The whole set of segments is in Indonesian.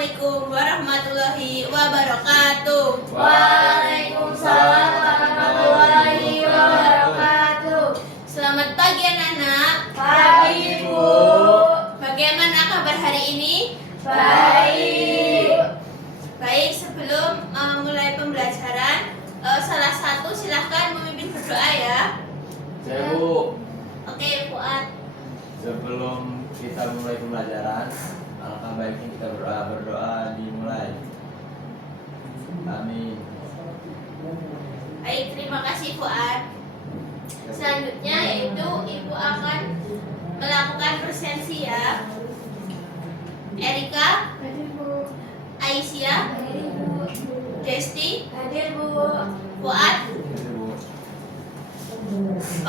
Assalamualaikum warahmatullahi wabarakatuh. Waalaikumsalam warahmatullahi wabarakatuh. Selamat pagi anak-anak. Pagi, Bu. Bagaimana kabar hari ini? Baik. Baik, sebelum mulai pembelajaran, salah satu silahkan memimpin berdoa ya. Saya Bu, Oke, Fuad. sebelum kita mulai pembelajaran, alangkah baiknya kita berdoa dimulai. Amin. Baik, terima kasih Fuad. Selanjutnya yaitu Ibu akan melakukan presensi ya. Erika, Hadir, Bu. Aisyah, Hadir, Bu. Desti, Hadir, Bu. Fuad. Itu, Bu.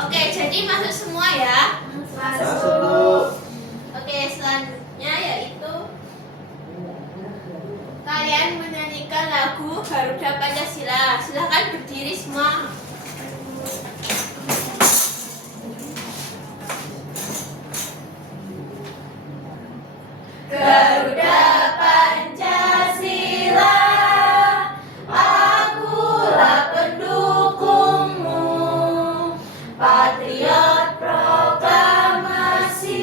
Oke, jadi masuk semua ya. Masuk, Bu. Oke, selanjutnya yaitu kalian menyanyikan lagu Garuda Pancasila. Silahkan berdiri semua. Garuda Pancasila, akulah pendukungmu, patriot proklamasi,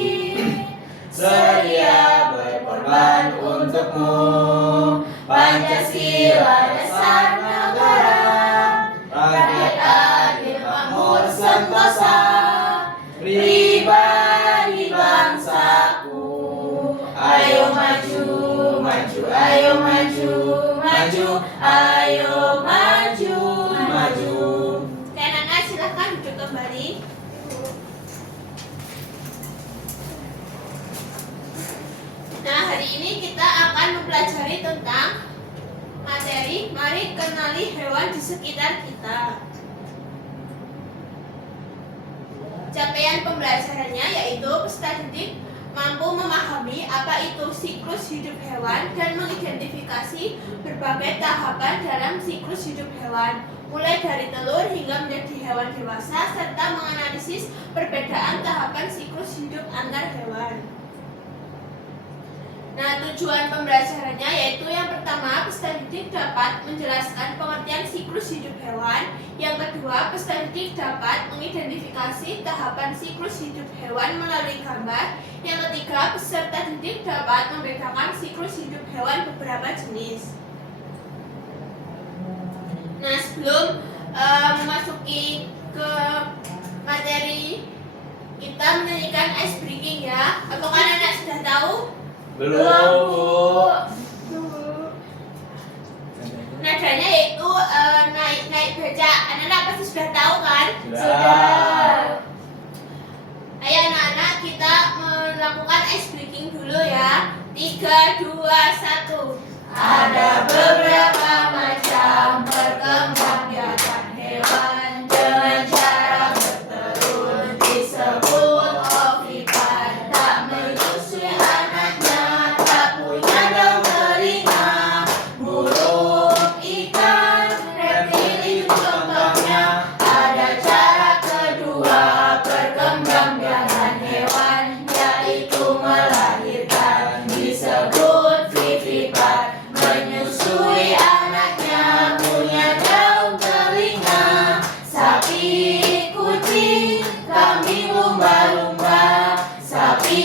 sedia berkorban untukmu. Pancasila dasar negara, rakyat adil makmur sentosa, pribadi bangsaku. Ayo maju, maju, ayo maju, maju, ayo maju, maju. Oke, anak-anak silahkan duduk kembali. Nah, hari ini kita akan mempelajari tentang materi mari kenali hewan di sekitar kita. Capaian pembelajarannya yaitu peserta didik mampu memahami apa itu siklus hidup hewan dan mengidentifikasi berbagai tahapan dalam siklus hidup hewan, mulai dari telur hingga menjadi hewan dewasa, serta menganalisis perbedaan tahapan siklus hidup antar hewan. Nah, tujuan pembelajarannya yaitu yang pertama, peserta didik dapat menjelaskan pengertian siklus hidup hewan. Yang kedua, peserta didik dapat mengidentifikasi tahapan siklus hidup hewan melalui gambar. Yang ketiga, peserta didik dapat membedakan siklus hidup hewan beberapa jenis. Nah, sebelum memasuki ke materi, kita menyanyikan ice breaking ya. Apakah anak-anak sudah tahu? Belum, Bu. Nadanya yaitu naik becak. Anak-anak pasti sudah tahu kan? Sudah. Ayo anak-anak kita melakukan ice breaking dulu ya. 3, 2, 1. Ada beberapa macam perkembangbiakan hewan dengan cara bertelur disebut ovipar. Tak menyusui anaknya, tak punya daun telinga. Burung, ikan, reptil itu contohnya. Ada cara kedua perkembangbiakan hewan, yaitu melahirkan, disebut vivipar. Menyusui anaknya, punya daun telinga. Sapi, kucing, kambing, lumba-lumba. Sapi,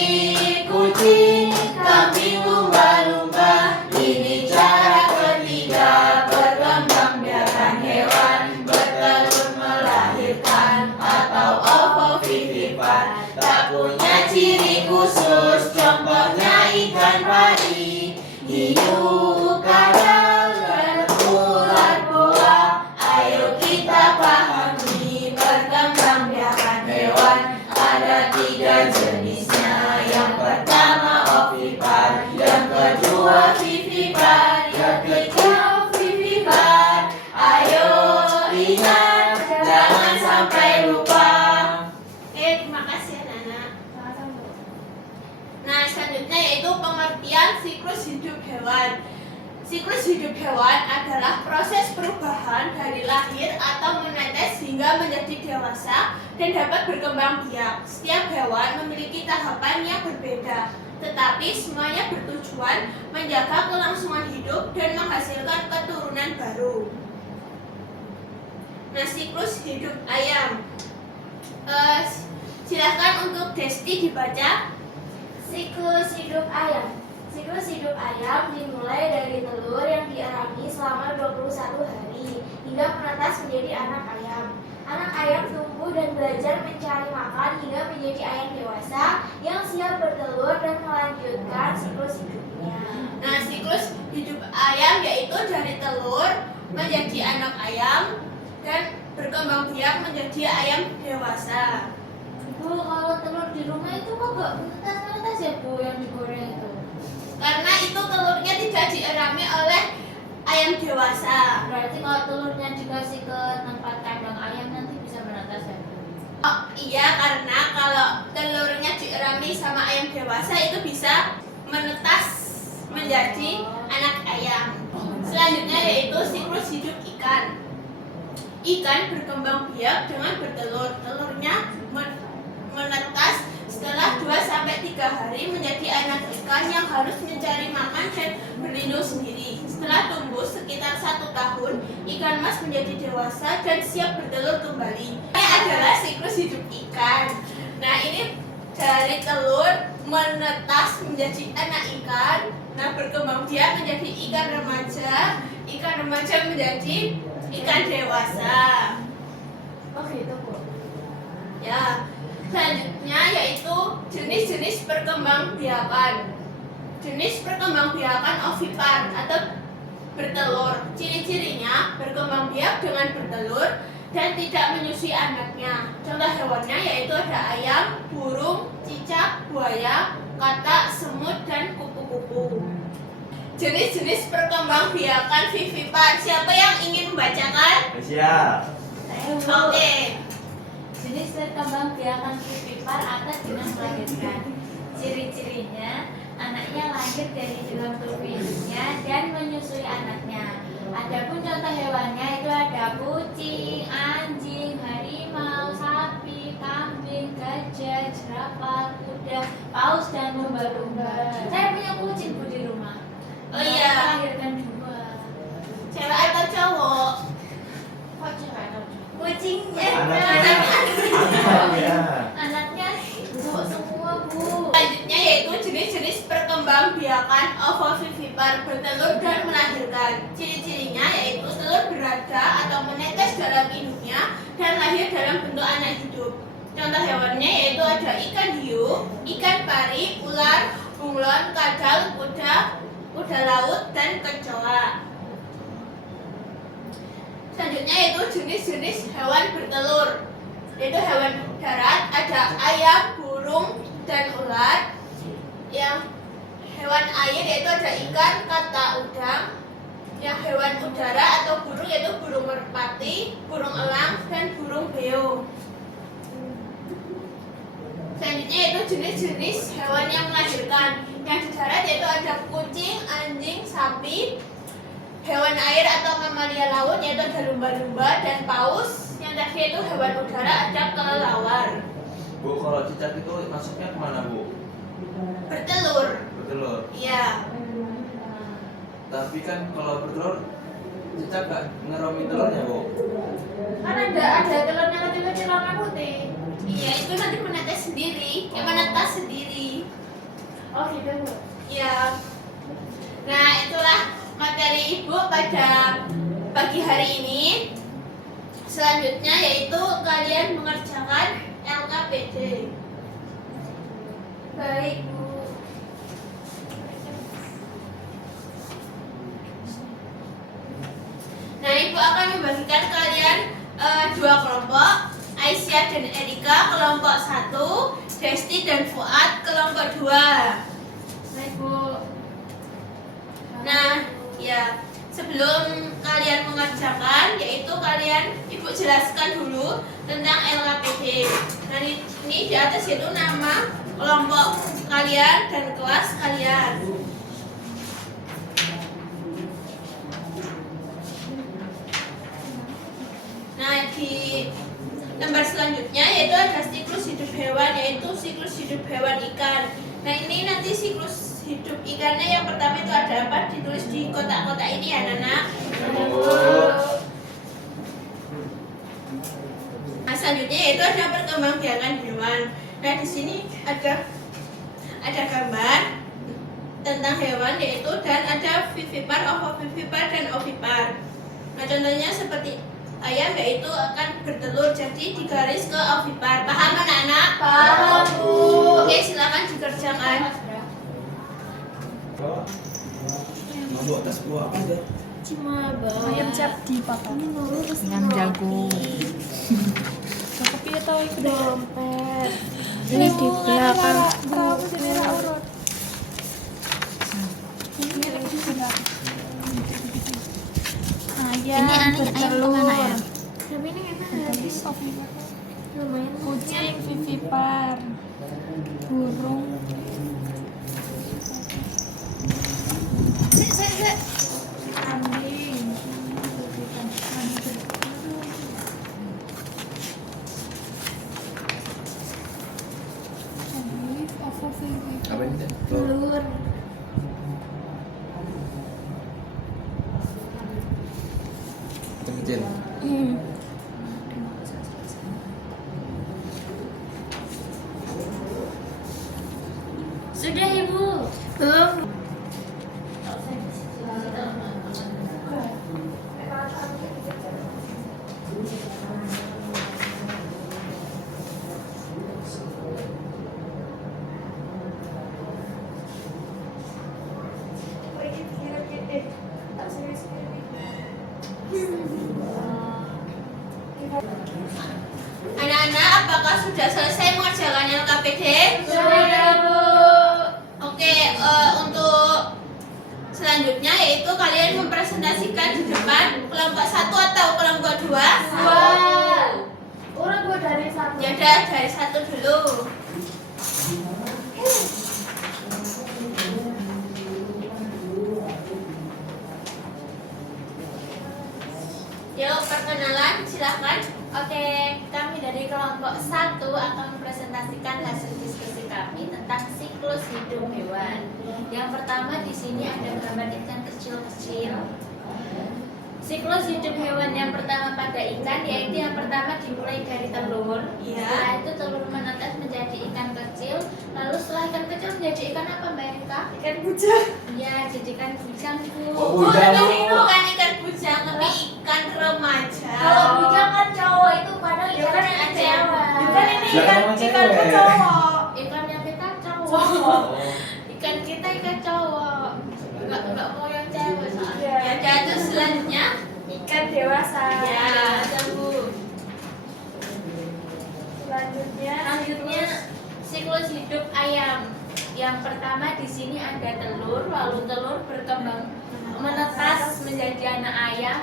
kucing, kambing, lumba-lumba. Ini cara ketiga perkembangbiakan hewan, bertelur melahirkan atau ovovivipar. Tak punya ciri khusus, contohnya ikan pari, hiu, kadal, dan ular boa. Ayo kita pahami perkembangbiakan hewan. Ada 3 jenisnya. Yang pertama ovipar, yang kedua vivipar, yang ketiga ovivipar. Ayo ingat, jangan sampai lupa. Oke, terima kasih anak-anak. Nah, selanjutnya yaitu pengertian siklus hidup hewan. Siklus hidup hewan adalah proses perubahan dari lahir atau menetes hingga menjadi dewasa dan dapat berkembang biak. Setiap hewan memiliki tahapan yang berbeda, tetapi semuanya bertujuan menjaga kelangsungan hidup dan menghasilkan keturunan baru. Nah, siklus hidup ayam. Silahkan untuk Desti dibaca. Siklus hidup ayam. Siklus hidup ayam dimulai dari telur yang diarami selama 21 hari hingga menetas menjadi anak ayam. Anak ayam tumbuh dan belajar mencari makan hingga menjadi ayam dewasa yang siap bertelur dan melanjutkan siklus hidupnya. Nah, siklus hidup ayam yaitu dari telur menjadi anak ayam dan berkembang biak menjadi ayam dewasa. Bu, kalau telur di rumah itu kok gak menetas-menetas ya Bu yang digoreng itu? Karena itu telurnya tidak dierami oleh ayam dewasa. Berarti kalau telurnya dikasih ke tempat kandang ayam nanti bisa menetas ya Bu? Oh iya, karena kalau telurnya dierami sama ayam dewasa itu bisa menetas menjadi anak ayam. Selanjutnya yaitu siklus hidup ikan. Ikan berkembang biak dengan bertelur. Telurnya menetas setelah 2-3 hari menjadi anak ikan yang harus mencari makan dan berlindung sendiri. Setelah tumbuh sekitar 1 tahun, ikan mas menjadi dewasa dan siap bertelur kembali. Ini adalah siklus hidup ikan. Nah, ini dari telur menetas menjadi anak ikan. Nah, berkembang biak menjadi ikan remaja menjadi ikan dewasa. Oh gitu Bu. Ya, selanjutnya yaitu jenis-jenis perkembangbiakan. Jenis perkembangbiakan ovipar atau bertelur. Ciri-cirinya berkembang biak dengan bertelur dan tidak menyusui anaknya. Contoh hewannya yaitu ada ayam, burung, cicak, buaya, katak, semut, dan kupu-kupu. Jenis-jenis perkembangbiakan vivipar. Siapa yang ingin membacakan? Siap. Oke. Jenis perkembangbiakan vivipar atas dengan melahirkan. Ciri-cirinya, anaknya lahir dari dalam tubuh ibunya dan menyusui anaknya. Adapun contoh hewannya itu ada kucing, anjing, harimau, sapi, kambing, gajah, jerapah, kuda, paus, dan lumba-lumba. Saya punya kucing Bu di rumah. Oh iya. Melahirkan 2. Cewek atau cowok? Kok cewek atau cowok? Kucingnya. Ya. Anaknya cowok semua Bu. Selanjutnya yaitu jenis-jenis perkembangbiakan ovovivipar bertelur dan melahirkan. Ciri-cirinya yaitu telur berada atau menetes dalam induknya dan lahir dalam bentuk anak hidup. Contoh hewannya yaitu ada ikan hiu, ikan pari, ular, bunglon, kadal, kuda laut, dan kecoa. Selanjutnya yaitu jenis-jenis hewan bertelur. Yaitu hewan darat ada ayam, burung, dan ular. Yang hewan air yaitu ada ikan, kata, udang. Yang hewan udara atau burung yaitu burung merpati, burung elang, dan burung beo. Selanjutnya yaitu jenis-jenis hewan yang melahirkan. Yang di darat yaitu ada kucing, anjing, sapi. Hewan air atau mamalia laut yaitu ada lumba-lumba dan paus. Yang tadi itu hewan udara ada kelelawar. Bu, kalau cicak itu masuknya kemana Bu? Bertelur. Bertelur. Iya. Tapi kan kalau bertelur cicak gak ngeromi telurnya Bu? Kan ada telurnya kecil-kecil warna putih. Iya, itu nanti menetes sendiri, menetas sendiri. Oh gitu Bu. Iya. Nah, itulah materi Ibu pada pagi hari ini. Selanjutnya yaitu kalian mengerjakan LKPD. Baik Bu. Nah, Ibu akan membagikan kalian 2 kelompok. Aisyah dan Erika kelompok 1, Desti dan Fuad kelompok 2. Baik Bu. Nah, ya, sebelum kalian mengerjakan, yaitu kalian Ibu jelaskan dulu tentang LKPD. Nah, ini di atas itu nama kelompok kalian dan kelas kalian. Nah, di Lembar selanjutnya yaitu ada siklus hidup hewan, yaitu siklus hidup hewan ikan. Nah ini nanti siklus hidup ikannya yang pertama itu ada apa? Ditulis di kotak-kotak ini ya Nana. Nah selanjutnya yaitu ada perkembangbiakan hewan. Nah di sini ada gambar tentang hewan yaitu dan ada vivipar, ovovivipar dan ovipar. Nah contohnya seperti ayam yaitu akan bertelur, jadi digaris ke ovipar. Paham anak-anak? Paham, Bu. Oke silakan dikerjakan. Mau tes buah apa aja? Cuma bawa Ayam cap di papa. Ayam jago. Tapi itu itu dompet. Ini di belakang. Berapa jadi urut? Ayam Ayam kemana ya? Tapi ini enak. Habis ovipar. Lumayan. Kucing, vivipar, burung. Kambing. Habis ovovivipar. Apa ini? Telur. Kecil. Sudah Ibu. Belum. Anak-anak, apakah sudah selesai mengerjakan LKPD? Sudah Bu. Oke, untuk selanjutnya yaitu kalian mempresentasikan di depan kelompok 1 atau kelompok 2? Wow. Urut Bu dari satu. Ya udah, dari 1 dulu. Yuk, perkenalan, silahkan. Oke, kami dari kelompok 1 akan mempresentasikan hasil diskusi kami tentang siklus hidup hewan. Yang pertama di sini ada gambar ikan kecil-kecil. Siklus hidup hewan yang pertama pada ikan yaitu yang pertama dimulai dari telur. Iya. Setelah itu telur menetes menjadi ikan kecil. Lalu setelah ikan kecil menjadi ikan apa Mbak Erika? Ikan bujang. Ya, jadi ikan bujang Bu. Oh, Bukan bujang, Bu. ini bukan ikan bujang, tapi ikan remaja. Kalau bujang kan cowok itu padahal Ya ikan kan yang ada. cewek. Bukan ini Siapa ikan nama ikan cewek? cowok. Ikan yang kita cowok. Oh. Ikan kita ikan cowok. Enggak mau yang cewek soalnya. Ya, dan terus selanjutnya Ikan dewasa. ya ada Bu. Selanjutnya siklus hidup ayam. Yang pertama di sini ada telur, lalu telur berkembang menetas menjadi anak ayam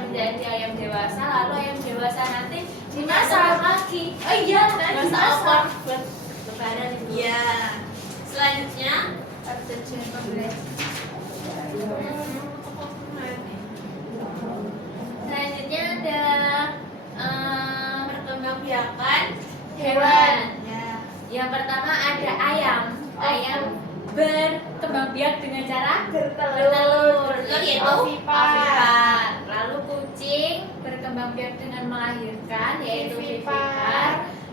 menjadi ayam dewasa, lalu ayam dewasa nanti dimasak lagi. Oh iya, nanti Masak dimasak opor. buat lebaran itu. Ya. Selanjutnya Tujuan pembelajaran. Selanjutnya ada perkembangbiakan hewan. Ya. Yang pertama ada ayam. Ayam berkembang biak dengan cara bertelur. Telur yaitu Ovipar. ovipar. Lalu kucing berkembang biak dengan melahirkan yaitu Vivipar. vivipar.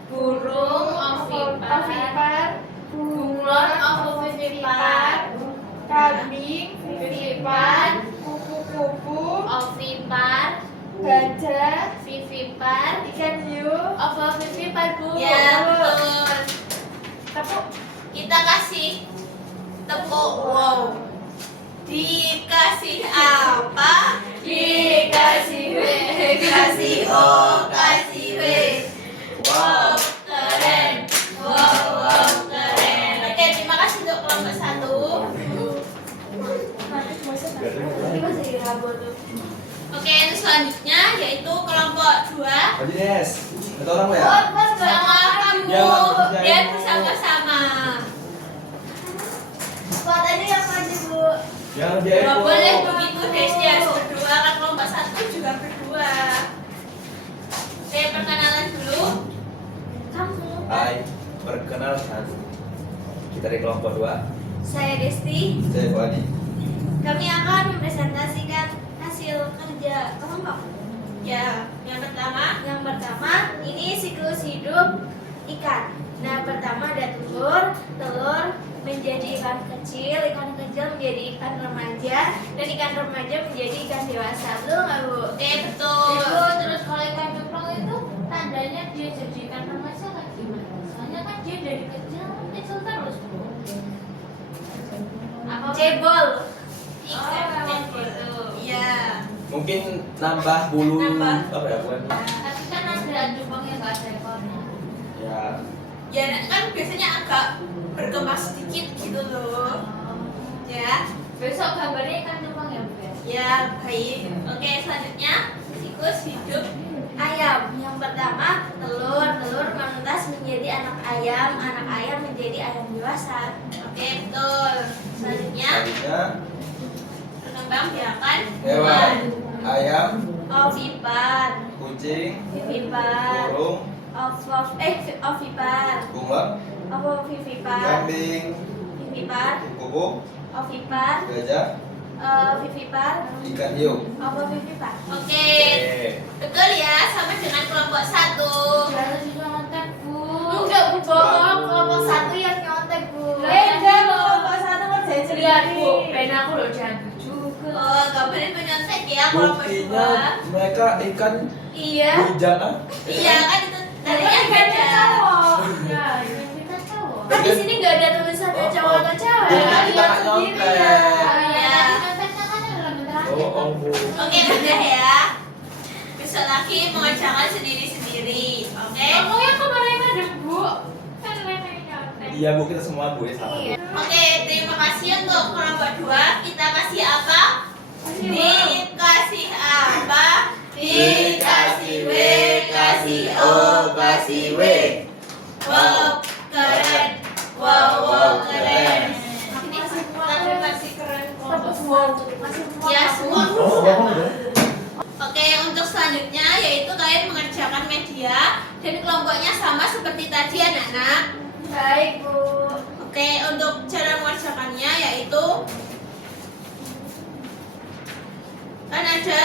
Burung ovipar. Bunglon ovovivipar. Kambing, Vivipar. kupu-kupu, Ovipar. gajah, Vivipar. ikan hiu, Ovovivipar Bu. Ya, betul. tepuk. Kita kasih tepuk wow. Dikasih apa? Dikasih W, kasih O, kasih W. Wow, keren. Wow, keren. Oke, terima kasih untuk kelompok 1. Oke, itu selanjutnya yaitu kelompok 2 Aji Des. Ada orang ya? sama kamu. Ya, Mbak, Dia kerjain. bersama-sama. Buat aja yang maju Bu. Yang dia Nggak itu. boleh begitu, Desti harus berdua kan kelompok 1 juga berdua. Oke, perkenalan dulu. Hai, perkenalkan, kita dari kelompok 2. Saya Desti. Saya Wadi. Kami akan mempresentasikan hasil kerja kelompok. Ya, yang pertama, Ini siklus hidup ikan. Nah, pertama ada telur menjadi ikan kecil menjadi ikan remaja, dan ikan remaja menjadi ikan dewasa. Betul nggak, Bu? betul. Terus kalau ikan cupang itu tandanya dia jadi ikan remaja kayak gimana? Soalnya kan dia dari kecil terus, Bu. Apa? Cebol. Ikan memang cebol. gitu. Iya. Mungkin nambah bulu Nambah. apa ya, bukan? Tapi kan ada cupang yang nggak ada ekornya. Ya, Ya kan biasanya agak berkembang sedikit gitu loh. Ya. Besok gambarnya ikan cupang ya, Bu ya? Ya, baik. Oke, selanjutnya siklus hidup Ayam. Yang pertama telur menetas menjadi anak ayam menjadi ayam dewasa. Oke, betul. Selanjutnya berkembang biakan hewan, ayam, Ovipar, kucing, vivipar, burung, ovipar, bunglon, vivipar, kambing, vivipar, kuku, ovipar, gajah, vivipar, ikan hiu. vivipar. Oke, betul ya, sama dengan kelompok 1. Harus nyontek, Bu. Enggak, Bu, bohong. Kelompok 1 yang nyontek, Bu. Beda kelompok 1 kerjain sendiri. Lihat, Bu, pena aku loh jangan juga. Oh, gak boleh menyontek ya kelompok 2. Buktinya mereka ikan Iya. bujang kan? Iya kan itu tadinya Ikannya beda. cowok. Ya, kita cowok. Kan di sini nggak ada tulisannya cowok atau cewek. Bukti kita Lihat nggak sendiri nyontek. ya. Iya. Iya. Nyonteknya kan dalam terakhir. Oh, Bu. Oke, udah ya. Besok lagi mengerjakan sendiri-sendiri. Oke. Ngomongnya kemarin ada, Bu. Kan Lena yang nyontek. Iya, Bu, kita semua Bu ya sama. Iya. Oke, terima kasih untuk kelompok 2. Kita kasih apa? Dikasih apa? Dikasih W, kasih O, kasih W. Wow, keren. Wow, keren. Ini Masih keren kelompok 2. ya semua. Oh, Oke, untuk selanjutnya yaitu kalian mengerjakan media dan kelompoknya sama seperti tadi anak-anak. Baik, Bu. Oke, untuk cara mengerjakannya yaitu kan ada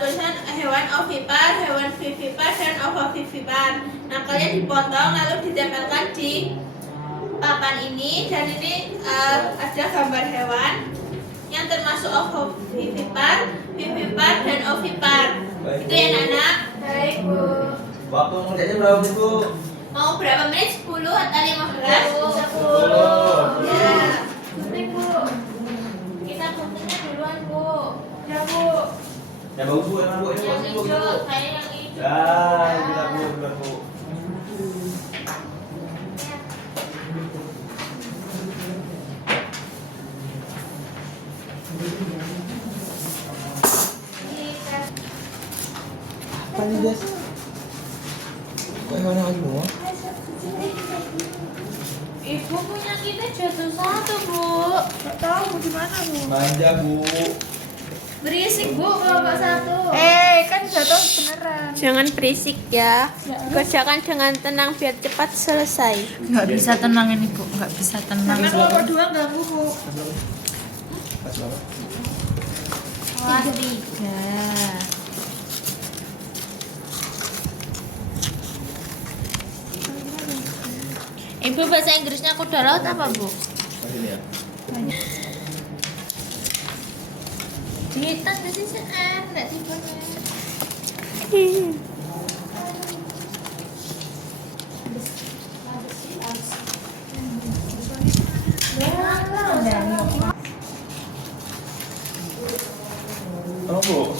tulisan hewan ovipar, hewan vivipar, dan ovovivipar. Nah, kalian dipotong lalu ditempelkan di papan ini, dan ini ada gambar hewan yang termasuk ovovivipar, vivipar, dan ovipar. Itu ya anak-anak. Baik, Bu. Waktu ngerjainnya berapa menit, Bu? Mau berapa menit? 10 atau 15? 10. Ya. Gunting, Bu. Kita guntingnya duluan, Bu. Ya, Bu. Ya bagus, Bu, emang Bu, ini Yang bagus, Bu. hijau, saya yang hijau. Ya, kita Bu, benar, Bu. Apa nih, Des? Kok mana lagi, Bu? Ibu punya kita jatuh satu, Bu. Nggak tahu gimana, Bu. Manja, Bu. Berisik, Bu, kelompok 1. Kan jatuh beneran. Jangan berisik ya. Kerjakan dengan tenang biar cepat selesai. Nggak bisa tenang ini Bu, nggak bisa tenang. Karena kelompok 2 ganggu, Bu. Pas berapa? Kelas 3. Ibu bahasa Inggrisnya kuda laut apa, Bu? Pas ini ya? Dihitung di sini enggak tiba-tiba. Oh, Bu.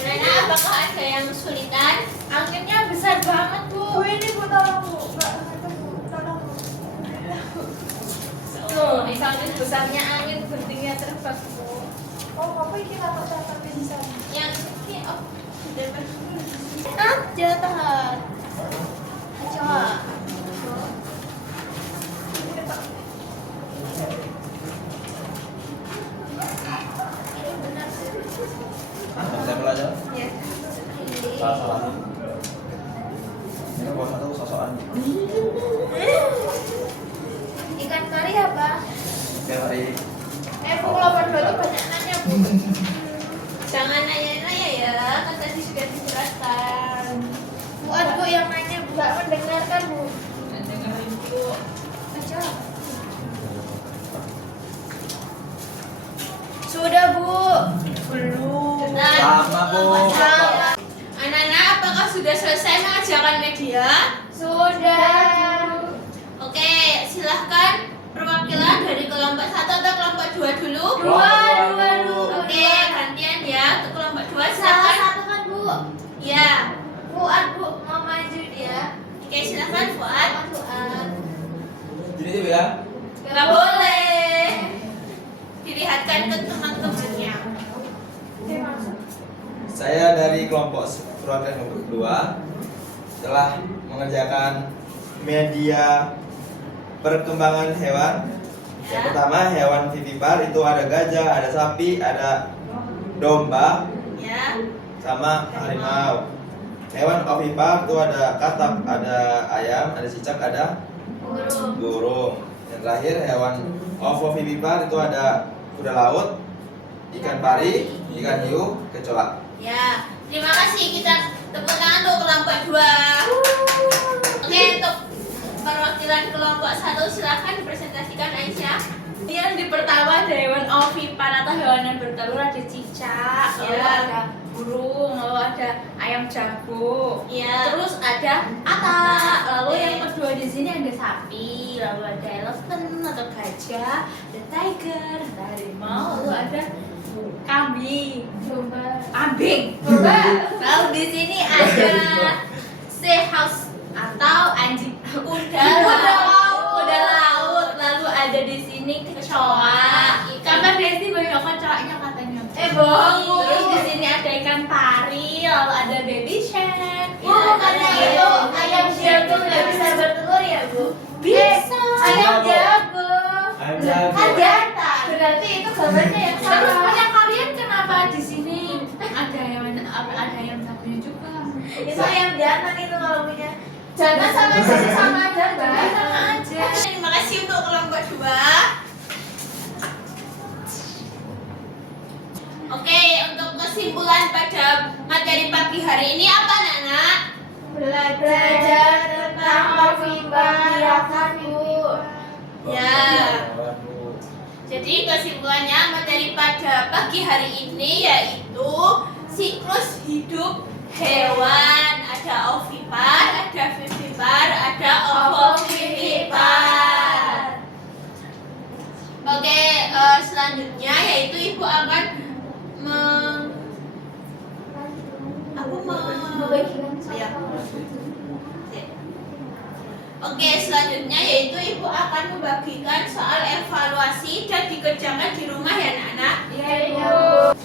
Rena, apakah ada yang kesulitan? Anginnya besar banget, Bu, Bu. ini Bu, tolong, Bu. Nggak ngerti, Bu. Tolong, Bu. Tuh, misalnya besarnya angin guntingnya terbang, Bu. Oh, apa ini tapak-tapak di sana? Yang ini, oh, sudah Ah, jatuh. Coba. Oke, mari. Bu, kelompok 2 itu banyak nanya, Bu. Jangan nanya-nanya ya, kan tadi sudah dijelaskan. Buat Bu yang nanya, Bu. Nggak mendengarkan, Bu. Aja. Sudah, Bu. Belum. Sama, Bu. Anak-anak, apakah sudah selesai mengerjakan media? Sudah. Oke, silahkan perwakilan dari kelompok 1 atau kelompok 2 dulu. Dua. Oke, gantian ya. Untuk kelompok 2 Salah silahkan. satu kan Bu. Ya. Fuad Bu mau maju dia. Oke, silahkan Fuad. Fuad. Jadi itu ya. Gak boleh. Dilihatkan ke teman-temannya. Saya dari kelompok perwakilan kelompok 2 telah mengerjakan media perkembangan hewan. Yang pertama hewan vivipar itu ada gajah, ada sapi, ada domba, Ya. sama harimau. Hewan ovipar itu ada katak, ada ayam, ada cicak, ada burung. Yang terakhir hewan ovovivipar itu ada kuda laut, ikan pari, ikan hiu, kecoa. Ya. Terima kasih, kita tepuk tangan untuk kelompok 2. Oke, untuk perwakilan kelompok 1 silahkan dipresentasikan Aisyah. Yang di pertama ada hewan ovipar atau hewan yang bertelur, ada cicak, lalu Ya. ada burung, lalu ada ayam jago. Ya. Terus ada atak, lalu Oke. yang kedua di sini ada sapi, lalu ada elephant atau gajah, ada tiger, ada harimau, lalu ada kambing, kambing. Lalu di sini ada seahorse atau anjing kuda laut, lalu ada di sini kecoa. Kamar Desi banyak kecoanya katanya. Bohong. Terus di sini ada ikan pari, lalu ada baby shark. Bu, bukannya itu ayam jago nggak bisa bertelur ya, Bu? Bisa. Ayam jago. Ayam jago. Kan jantan. Berarti itu gambarnya yang salah. Terus punya kalian kenapa di sini ada ayam jagonya juga? Itu ayam jantan itu kalau punya. Jantan sama sisi sama aja, Mbak. Sama aja. Terima kasih untuk kelompok 2. Oke, untuk kesimpulan pada materi pagi hari ini apa, Nana? Belajar tentang ovipar ya kan, Bu. Ya. Jadi kesimpulannya materi pada pagi hari ini yaitu siklus hidup hewan. Ada ovipar, ada vivipar, ada ovovivipar. Oke, selanjutnya yaitu ibu akan Ya. Oke, selanjutnya yaitu ibu akan membagikan soal evaluasi dan dikerjakan di rumah ya, anak-anak. Iya, Ibu.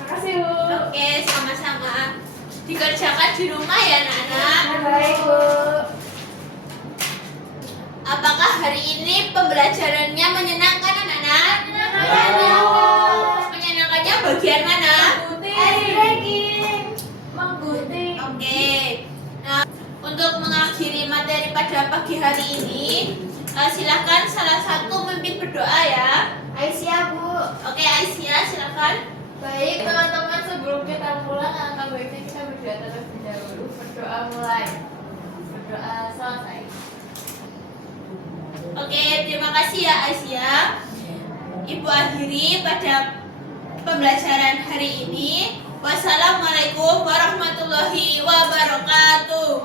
Makasih, Bu. Oke, sama-sama. Dikerjakan di rumah ya, anak-anak. Baik, Bu. Apakah hari ini pembelajarannya menyenangkan, anak-anak? Menyenangkannya bagian mana? Menggunting. Oke. Nah, untuk mengakhiri materi pada pagi hari ini, silakan salah satu memimpin berdoa ya. Aisyah, Bu. Oke, Aisyah, silakan. Baik teman-teman, sebelum kita pulang alangkah baiknya kita berdoa terlebih dahulu. Berdoa mulai. Berdoa selesai. Oke, terima kasih ya Aisyah. Ibu akhiri pada pembelajaran hari ini. Wassalamualaikum warahmatullahi wabarakatuh.